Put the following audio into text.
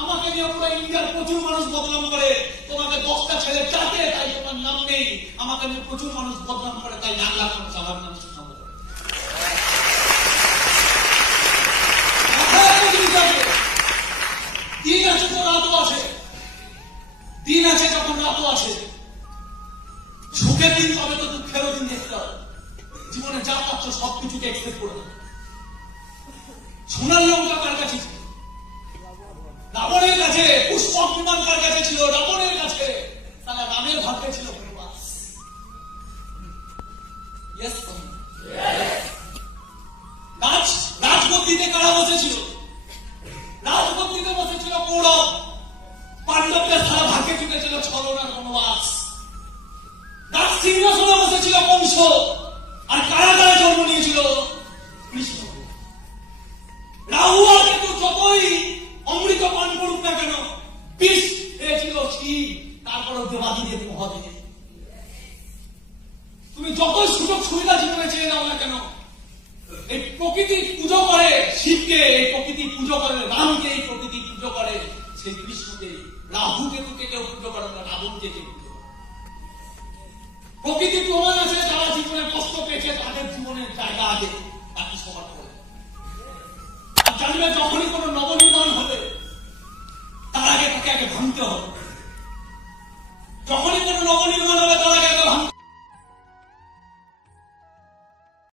আমাকে নিয়ে পুরো ইন্ডিয়ার প্রচুর মানুষ বদনাম করে। তোমাকে দশটা ছেলে চাটে তাই তোমার নেই আমাকে নিয়ে প্রচুর মানুষ বদনাম করে, তাই লাখ লাখ মানুষ নাম। দিন। আছে তো রাতও আছে দিন আছে যখন রাতও আছে সুখের দিন পাবে তো দুঃখেরও দিন দেখতে হবে। জীবনে যা পাচ্ছ সবকিছুকে এক্সপেক্ট করে দেবে সোনার লঙ্কা কার কাছে ছিল? রাবণের কাছে, পুষ্পক বিমান কার কাছে ছিল? রাবণের কাছে। তাহলে রামের ভাগ্যে ছিল। Swami. রাজ রাজগদ্দিতে কারা বসেছিল রাজগদ্দিতে বসেছিল কৌরব পাণ্ডবদের সারা ভাগ্যে জুটেছিল ছলনার বনবাস রাজ সিংহাসনে বসেছিল কংস আর কারাগারে জন্ম নিয়েছিল রাহু আর কেতু যতই অমৃত পান করুক না কেন বিষ পেয়েছিল শিব তারপরেও দেবাদি দেব মহাদেব তুমি যতই সুযোগ সুবিধা জীবনে চেয়ে নাও না কেন? এই প্রকৃতি পুজো করে, শিবকে এই প্রকৃতি পুজো করে, রামকে এই প্রকৃতি পুজো করে সেই কৃষ্ণকে রাহু কেতুকে কেউ পুজো করে না, রাবণকে কেউ পুজো প্রকৃতি প্রমাণ আছে, যারা জীবনে কষ্ট পেয়েছে, তাদের জীবনের জায়গা আছে বাকি সবার করে। জানবে যখনই কোনো নবনির্মাণ হবে, তার আগে তাকে আগে ভাঙতে হবে।